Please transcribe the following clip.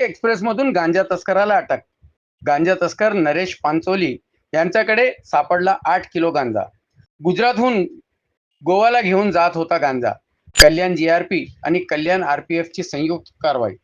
एक्सप्रेसमधून गांजा तस्कराला अटक. गांजा तस्कर नरेश पांचोली यांच्याकडे सापडला 8 किलो गांजा. गुजरातहून गोवाला घेऊन जात होता गांजा. कल्याण जीआरपी आणि कल्याण आरपीएफची संयुक्त कारवाई.